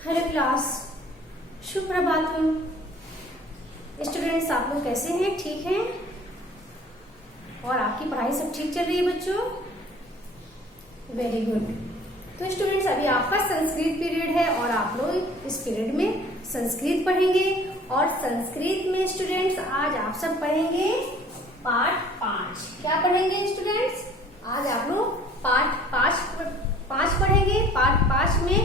Hello class, शुभ प्रभात। Students, आप लोग कैसे हैं? ठीक हैं? और आपकी पढ़ाई सब ठीक चल रही है बच्चों? Very good. तो स्टूडेंट्स, अभी आपका संस्कृत पीरियड है और आप लोग इस पीरियड में संस्कृत पढ़ेंगे। और संस्कृत में स्टूडेंट्स आज आप सब पढ़ेंगे पाठ 5। क्या पढ़ेंगे स्टूडेंट्स? आज आप लोग पाठ 5 पढ़ेंगे। पाठ 5 में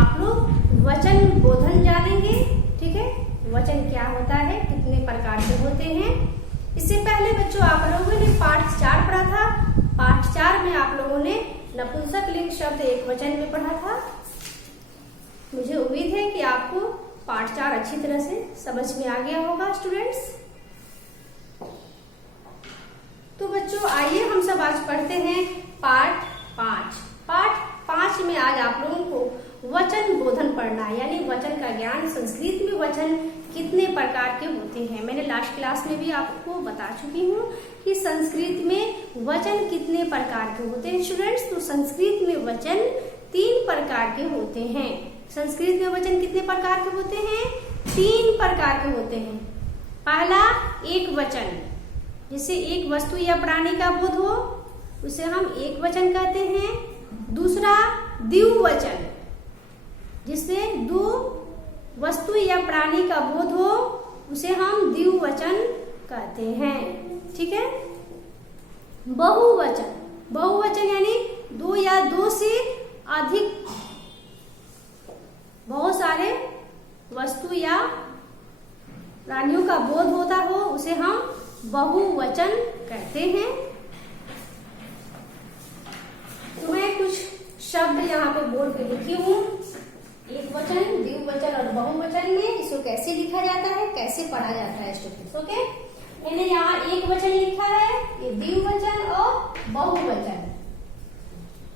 आप लोग वचन बोधन जानेंगे। ठीक है, वचन क्या होता है, कितने प्रकार के होते हैं। इससे पहले बच्चों आप लोगों ने पाठ 4 पढ़ा था। पाठ 4 में आप लोगों ने नपुंसक लिंग शब्द एक वचन में पढ़ा था। मुझे उम्मीद है कि आपको पाठ 4 अच्छी तरह से समझ में आ गया होगा स्टूडेंट्स। तो बच्चों आइए हम सब आज पढ़ते हैं पाठ 5। पाठ 5 में आज आप लोगों को वचन बोधन पढ़ना है, यानी वचन का ज्ञान। संस्कृत में वचन कितने प्रकार के होते हैं, मैंने लास्ट क्लास में भी आपको बता चुकी हूँ कि संस्कृत में वचन कितने प्रकार के होते हैं स्टूडेंट्स। तो संस्कृत में वचन 3 प्रकार के होते हैं। संस्कृत में वचन कितने प्रकार के होते हैं? 3 प्रकार के होते हैं। पहला एक वचन, जिससे एक वस्तु या प्राणी का बोध हो, उसे हम एक वचन कहते हैं। दूसरा द्विवचन, जिससे दो वस्तु या प्राणी का बोध हो, उसे हम द्विवचन कहते हैं। ठीक है। बहुवचन, बहुवचन यानी 2 या 2 से अधिक, बहुत सारे वस्तु या प्राणियों का बोध होता हो, उसे हम बहुवचन कहते हैं। तो मैं कुछ शब्द यहाँ पे बोर्ड पे लिखी हूँ। एक वचन, द्विवचन और बहुवचन में इसको कैसे लिखा जाता है, कैसे पढ़ा जाता है स्टूडेंट्स। ओके, मैंने यहाँ एक वचन लिखा है, ये द्विवचन और बहुवचन।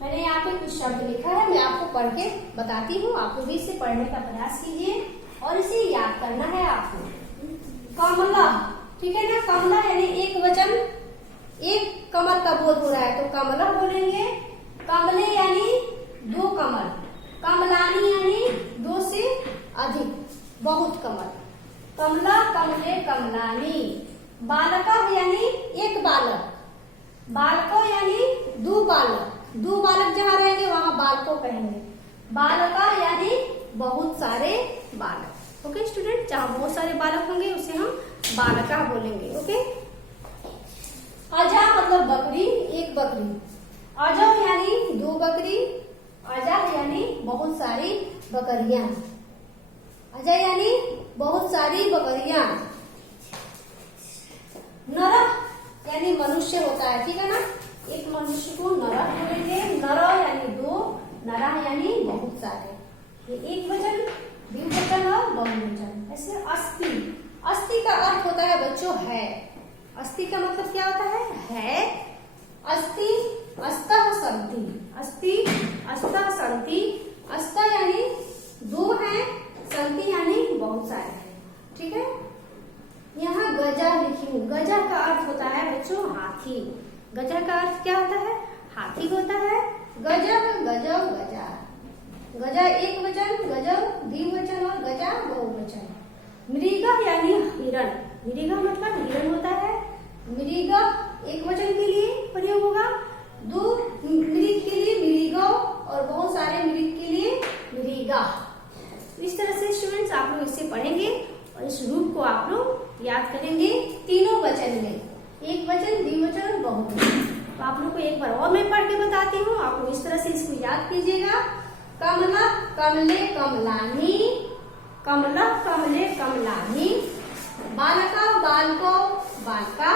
मैंने यहाँ पे कुछ शब्द लिखा है, मैं आपको पढ़ के बताती हूँ। आप लोग भी इसे पढ़ने का प्रयास कीजिए और इसे याद करना है आपको। कमला, ठीक है ना। कमला यानी एक वचन, एक कमल का बोध हो रहा है तो कमला बोलेंगे। कमले यानी 2 कमल। कमलानी यानी 2 से अधिक, बहुत कमल। कमला, कमले, कमलानी। बालका यानी एक बालक। बालको यानी 2 बालक। 2 बालक जहाँ रहेंगे वहां बालको कहेंगे। बालका यानी बहुत सारे बालक। ओके स्टूडेंट, जहाँ बहुत सारे बालक होंगे उसे हम बालका बोलेंगे। ओके। अजा मतलब बकरी, एक बकरी। अजव यानी 2 बकरी। अजा यानी बहुत सारी बकरियां। अजय यानी बहुत सारी बकरियां। नरक यानी मनुष्य होता है, ठीक है ना। एक मनुष्य को नरक बोलेंगे। नर यानी 2, नरा यानी बहुत सारे। ये एक वचन, द्विवचन और बहुवचन। ऐसे अस्थि, अस्थि का अर्थ होता है बच्चों है। अस्थि का मतलब क्या होता है? अस्थि, अस्तः सन्ति। अस्थि, अस्तः सन्ति। अस्तः यानी 2 है, सन्ति यानी बहुत सारे हैं। ठीक है। यहाँ गजा लिखी हूँ। गजा का अर्थ होता है बच्चों हाथी। गजा का अर्थ क्या होता है? हाथी होता है। गजब, गजब, गजा। गजा एक वचन, गजब द्विवचन और गजा बहुवचन। मृगा यानी हिरण। मृगा मतलब हिरण होता है। मृगा एक वचन के लिए प्रयोग होगा। 2 मृग के लिए मृगो और बहुत सारे मृग के लिए मृगा। इस तरह से स्टूडेंट्स आप लोग इसे पढ़ेंगे और इस रूप को आप लोग याद करेंगे तीनों वचन में, एक वचन, द्विवचन और बहुवचन। तो आप लोग को एक बार और मैं पढ़ के बताती हूँ, आप लोग इस तरह से इसको याद कीजिएगा। कमला, कमले, कमलानी। कमला, कमले, कमलानी। बालका, बालको, बालका।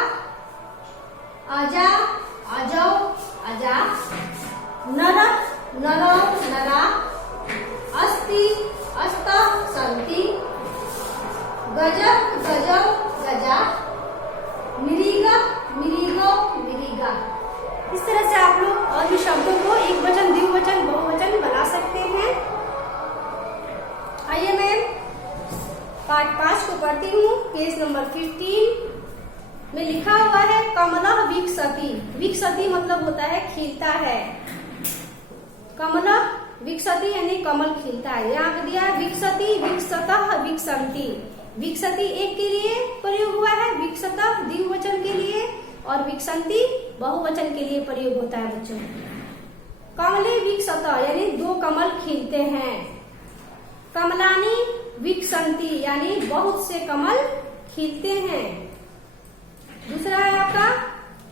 अजा, अजौ, अजा। नरक, नरो, नरा। अस्थि, अस्तः सन्ति। गजब, गजौ, गजा। मृगा, मृगो, मृगा। इस तरह से आप लोग और भी शब्दों को एक वचन, द्विवचन, बहुवचन बना सकते हैं। आइए मैं पाठ 5 को पढ़ती हूँ। पेज नंबर 15 में लिखा हुआ है कमला विकसति। विकसति मतलब होता है खिलता है। कमला विकसती यानी कमल खिलता है। यहाँ पे दिया है विकसती, विकसतः, विकसंती। विकसती एक के लिए प्रयोग हुआ है, विकसतः द्विवचन के लिए, और विकसंती बहुवचन के लिए प्रयोग होता है बच्चों। कमले विकसतः यानी दो कमल खिलते हैं। कमलानी विकसंती यानी बहुत से कमल खिलते हैं। दूसरा है आपका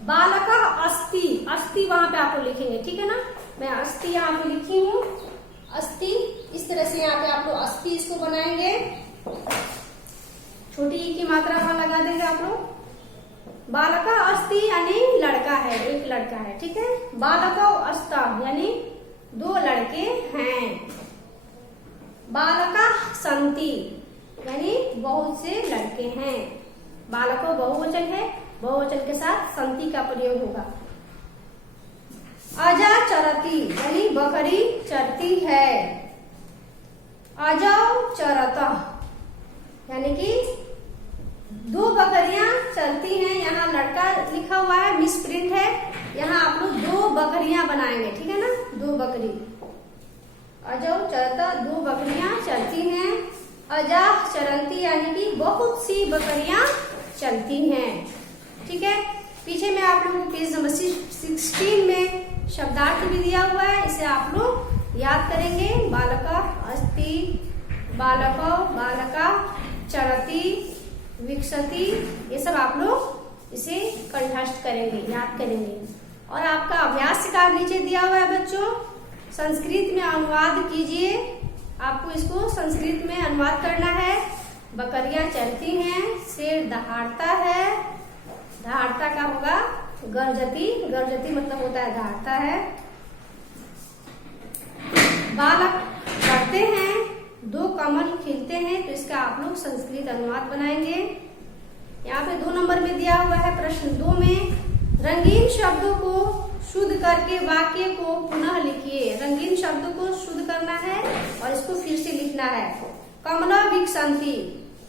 बालका अस्ति। अस्ति वहां पे आप लोग लिखेंगे, ठीक है ना। मैं अस्ति यहाँ पे लिखी हूँ, अस्ति। इस तरह से यहाँ पे आप लोग अस्ति इसको बनाएंगे। छोटी ई की मात्रा वहां लगा देंगे आप लोग। बालका अस्ति यानी लड़का है, एक लड़का है, ठीक है। बालका अस्ता यानी दो लड़के हैं। बालका संति यानी बहुत से लड़के हैं। बालको बहुवचन है, बहुवचन के साथ संति का प्रयोग होगा। अजा चरती यानी बकरी चरती है। अजाओ चरतः यानी कि दो बकरियां चलती हैं। यहाँ लड़का लिखा हुआ है, मिस प्रिंट है। यहाँ आप लोग दो बकरियां बनाएंगे, ठीक है ना, दो बकरी। अजाओ चरता दो बकरियां चलती हैं। अजा चरंती यानी कि बहुत सी बकरियां चलती हैं, ठीक है। पीछे में आप लोगों को पेज नंबर 16 में शब्दार्थ भी दिया हुआ है, इसे आप लोग याद करेंगे। बालका अस्ति, बालको, बालका चरती, विकसती, ये सब आप लोग इसे कंठस्थ करेंगे, याद करेंगे। और आपका अभ्यास कार्ड नीचे दिया हुआ है बच्चों, संस्कृत में अनुवाद कीजिए। आपको इसको संस्कृत में अनुवाद करना है। बकरियां चलती हैं, शेर दहाड़ता है, दहाड़ता का होगा गर्जती, गर्जती मतलब होता है दहाड़ता है। बालक पढ़ते हैं, दो कमल खिलते हैं, तो इसका आप लोग संस्कृत अनुवाद बनाएंगे। यहाँ पे 2 नंबर में दिया हुआ है प्रश्न 2 में, रंगीन शब्दों को शुद्ध करके वाक्य को पुनः लिखिए। रंगीन शब्दों को शुद्ध करना है और इसको फिर से लिखना है। कमला विकसंती,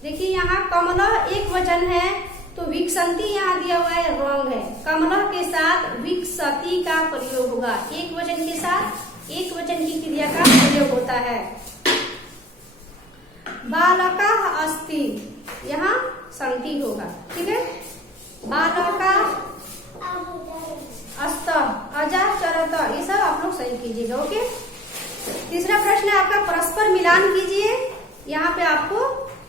देखिए यहाँ कमला एक वचन है, तो विकसंती यहाँ दिया हुआ है, रॉन्ग है। कमला के साथ विकसती का प्रयोग होगा। एक वचन के साथ एक वचन की क्रिया का प्रयोग होता है। बालका अस्ति, यहाँ संति होगा, ठीक है। बालका अस्त, अजा चरत, ये सब आप लोग सही कीजिएगा, ओके। तीसरा प्रश्न है आपका परस्पर मिलान कीजिए। यहाँ पे आपको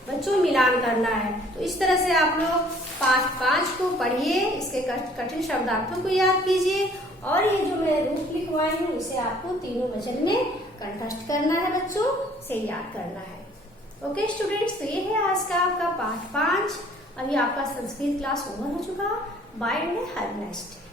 बच्चों मिलान करना है। तो इस तरह से आप लोग पाठ 5 को पढ़िए, इसके कठिन शब्दार्थों को याद कीजिए, और ये जो मैं रूप लिखवाई हूँ इसे आपको तीनों वचन में कंठस्थ करना है बच्चों, से याद करना है। ओके स्टूडेंट्स, तो ये है आज का आपका पाठ 5। अभी आपका संस्कृत क्लास ओवर हो चुका। Bye and have a nice day.